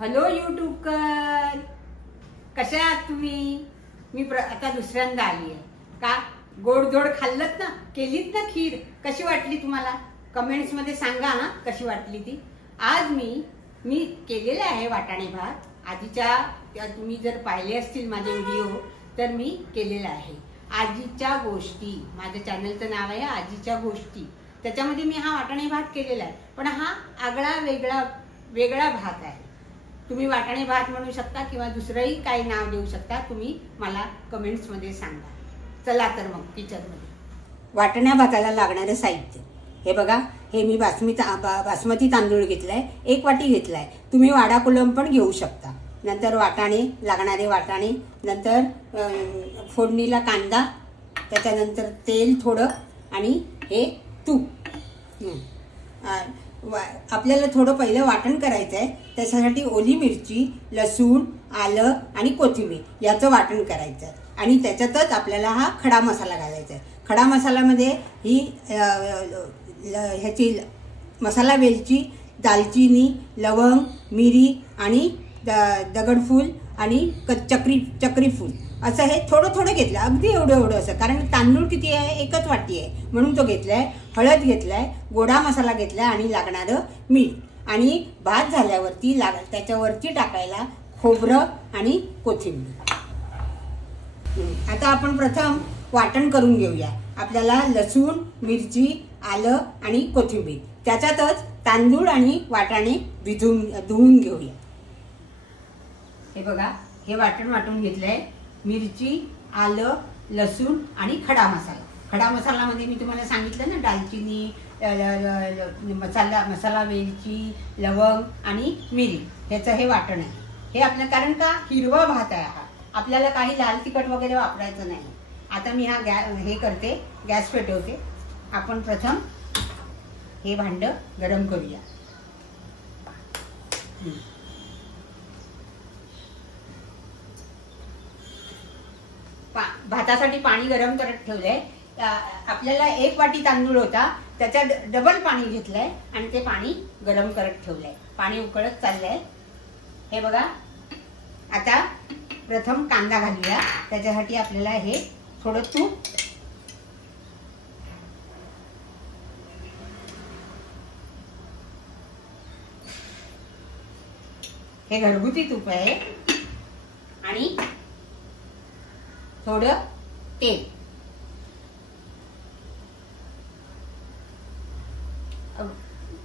Hello यूट्यूबकर, कसे आहात तुम्ही? मी आता दुसऱ्यांदा आली आहे. का गोडधोड खाल्लत ना, केलीत ना खीर? कशी वाटली तुम्हाला? कमेंट्स मध्ये सांगा हा, कशी वाटली ती. आज मी केलेले आहे वाटाणे भात. आधीच्या तुम्ही जर पाहिले असतील माझे व्हिडिओ तर मी केलेला आहे. आजीच्या गोष्टी, माझ्या चॅनलचं नाव आहे आजीच्या गोष्टी. त्याच्यामध्ये मी हा वाटाणे भात केलेला आहे, पण हा आगळा वेगळा भात आहे. तुम्ही वाटाणे भात म्हणू शकता किंवा दुसरंही काही नाव देऊ शकता. तुम्ही मला कमेंट्स मध्ये सांगा. चला तर मग किचन मध्ये. वाटाण्या भाताला लागणारे साहित्य हे बघा. हे मी बासमती तांदूळ घेतलाय, 1 वाटी घेतलाय. तुम्ही वाडा कोलम पण घेऊ शकता. नंतर वाटाणे, लागणारे वाटाणे, नंतर फोडणीला कांदा, त्याच्यानंतर तेल थोडं आणि हे तूप. आपल्याला थोडं पहिलं वाटण करायचं आहे. त्याच्यासाठी ओली मिरची, लसूण, आलं आणि कोथिंबीर याचं वाटण करायचं आहे. आणि त्याच्यातच आपल्याला हा खडा मसाला घालायचा आहे. खडा मसाल्यामध्ये ही ह्याची मसाला वेलची, दालचिनी, लवंग, मिरी आणि दगडफूल आणि चक्री फूल असं हे थोडं थोडं घेतलं. अगदी एवढं असं, कारण तांदूळ किती आहे, 1च वाटी आहे म्हणून तो घेतलाय. हळद घेतलाय, गोडा मसाला घेतलाय आणि लागणारं मीठ. आणि भात झाल्यावरती त्याच्यावरती टाकायला खोबरं आणि कोथिंबीर. आता आपण प्रथम वाटण करून घेऊया. आपल्याला लसूण, मिरची, आलं आणि कोथिंबीर, त्याच्यातच तांदूळ आणि वाटाणे धुवून घेऊया. हे बघा, हे वाटण वाटून घेतलंय. मिरची, आलं, लसूण आणि खडा मसाला. खडा मसालामध्ये मी तुम्हाला सांगितलं ना, दालचिनी, मसाला वेलची, लवंग आणि मिरी ह्याचं हे वाटण आहे. हे आपलं, कारण का हिरवा भात आहे हा, आपल्याला काही लाल तिखट वगैरे वापरायचं नाही. आता मी हे करते, गॅस पेटवते. आपण प्रथम हे भांड गरम करूया. भातासाठी पाणी गरम करत ठेवलंय. आपल्याला 1 वाटी तांदूळ होता, त्याच्या डबल पाणी घेतलंय आणि ते पाणी गरम करत ठेवलंय. पाणी उकळत चाललंय. हे बघा. आता प्रथम कांदा घालूया. त्याच्यासाठी आपल्याला हे थोडं तूप, हे घरगुती तूप आहे, आणि थोडं तेल.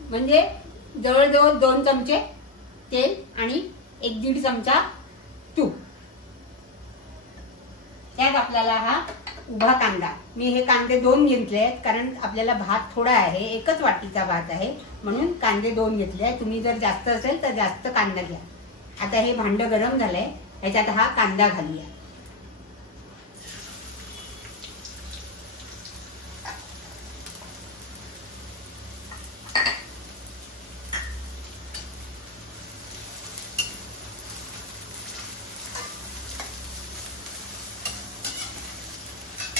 म्हणजे जवळजवळ 2 चमचे तेल आणि 1-1.5 चमचा तूप. त्यात आपल्याला हा उभा कांदा, मी हे कांदे 2 घेतले आहेत, कारण आपल्याला भात थोडा आहे, 1च वाटीचा भात आहे म्हणून कांदे 2 घेतले आहेत. तुम्ही जर जास्त असेल तर जास्त कांदा घ्या. आता हे भांड गरम झालंय, ह्याच्यात हा कांदा घालूया.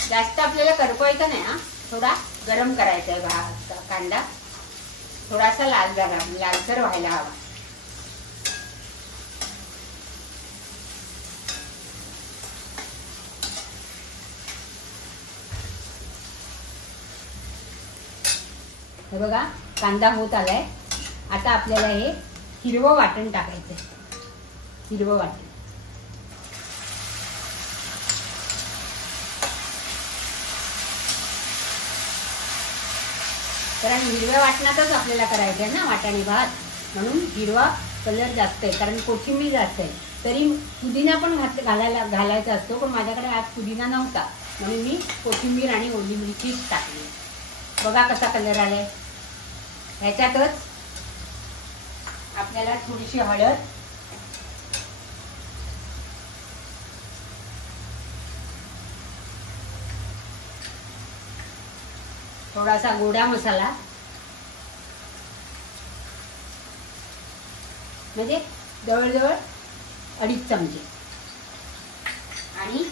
जास्त आपल्याला करपवायचं नाही हा, थोडा गरम करायचा आहे कांदा. थोडासा लालसर व्हायला हवा. हे बघा, कांदा होत आलाय. आता आपल्याला हे हिरवं वाटण टाकायचंय. हिरवं वाटण कारण हिरव्या वाटणातच आपल्याला करायचं आहे ना वाटाणे भात, म्हणून हिरवा कलर जास्त आहे. कारण कोथिंबीर जास्त आहे. तरी पुदिना पण घालायचा असतो, पण माझ्याकडे आज पुदिना नव्हता म्हणून मी कोथिंबीर आणि ओली मिरचीच टाकली. बघा कसा कलर आलाय. ह्याच्यातच आपल्याला थोडीशी हळद, थोडासा गोडा मसाला, म्हणजे जवळजवळ 2.5 चमचे, आणि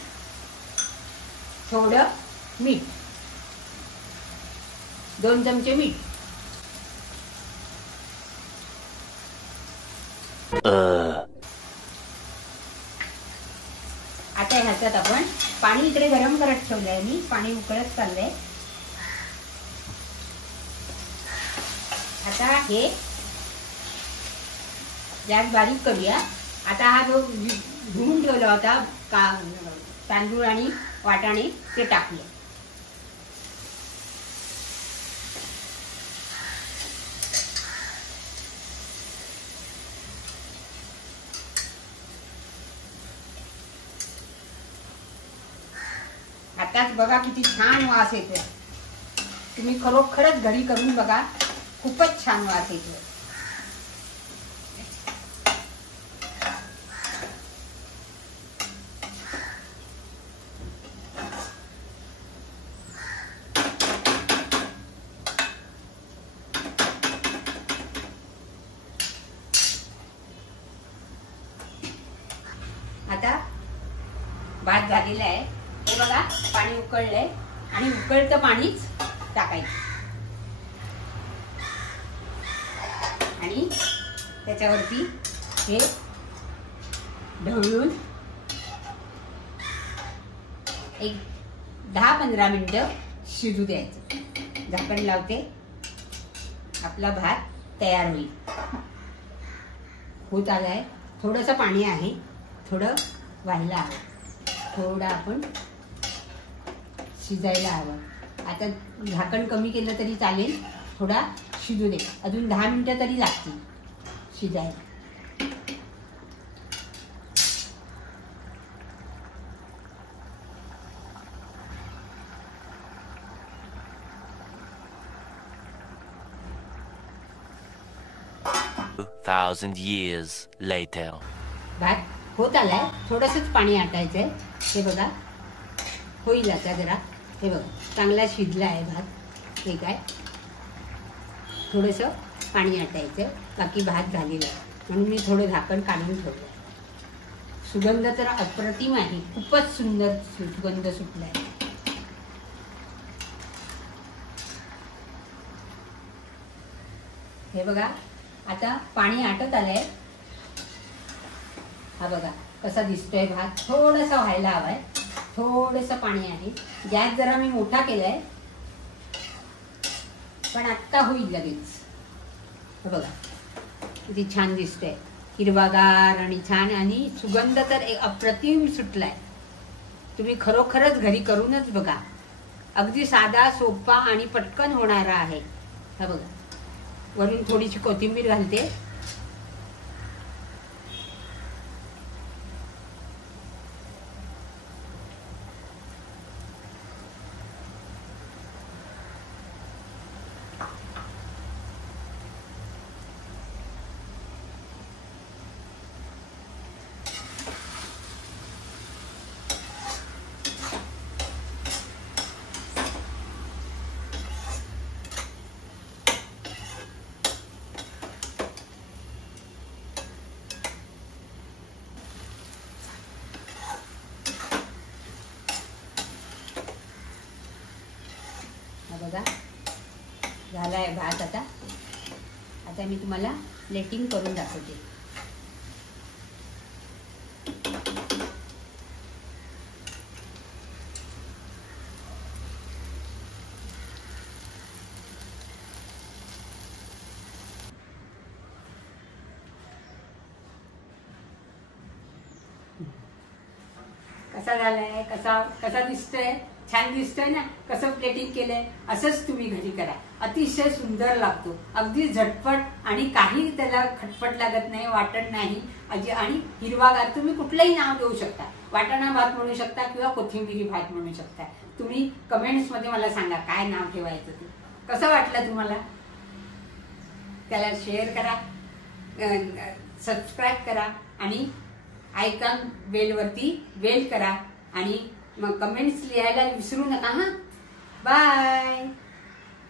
थोडं मीठ, 2 चमचे मीठ. ह्याच्यात आपण पाणी इकडे गरम करत ठेवलंय मी, पाणी उकळत चाललंय. आता हे गॅस बारीक करूया. आता हा जो धुवून ठेवला होता तांदूळ आणि वाटाणे ते टाकले. आताच बघा किती छान वास येतोय. तुम्ही खरोखरच घरी करून बघा, खूपच छान वास येतोय. आता भात झालेला आहे. हे बघा पाणी उकळलंय आणि उकळतं पाणीच टाकायचं आणि त्याच्यावरती हे ढवळून एक 10-15 मिनिटं शिजू द्यायचं. झाकण लावते. आपला भात तयार होईल. होत आलाय. थोडंसं पाणी आहे, थोडं व्हायला हवं, थोडं आपण शिजायला हवं. आता झाकण कमी केलं तरी चालेल, थोडा शिजू दे. अजून 10 मिनिटं तरी लागतील शिजायला. thousand years later. भात होत आलाय. थोडंसंच पाणी आटायचंय. हे बघा होईल आता जरा. हे बघा चांगला शिजला आहे भात. हे काय थोडंसं पाणी आटायचं, बाकी भात झालेला आहे. म्हणून मी थोडं झाकण काढून ठेवलं. सुगंध तर अप्रतिम आहे, खूपच सुंदर सुगंध सुटलाय. हे बघा आता पाणी आटत आलंय. हा बघा कसा दिसतोय भात. थोडासा व्हायला हवाय, थोडंसं पाणी आहे. गॅस जरा मी मोठा केलाय, पण आत्ता होईल लगेच. हे बघा किती छान दिसतंय, हिरवागार आणि छान, आणि सुगंध तर अप्रतिम सुटलाय. तुम्ही खरोखरच घरी करूनच बघा. अगदी साधा, सोपा आणि पटकन होणारा आहे. हे बघा वरून थोडीशी कोथिंबीर घालते. बघा झालाय भात. आता मी तुम्हाला प्लेटिंग करून दाखवते. कसा झालाय, कसा दिसतोय, छान दिसतोय ना. कसं प्लेटिंग केलंय, असंच तुम्ही घरी करा. अतिशय सुंदर लागतो, अगदी झटपट, आणि काही त्याला खटपट लागत नाही, वाटण नाही, आणि हिरवागार. तुम्ही कुठलंही नाव देऊ शकता. वाटाणा भात म्हणू शकता किंवा कोथिंबिरी भात म्हणू शकता. तुम्ही कमेंट्स मध्ये मला सांगा काय नाव ठेवायचं ते. कसं वाटलं तुम्हाला? त्याला शेअर करा, सबस्क्राईब करा आणि आयकॉन बेलवरती बेल करा, आणि मग कमेंट्स लिहायला विसरू नका. हा बाय.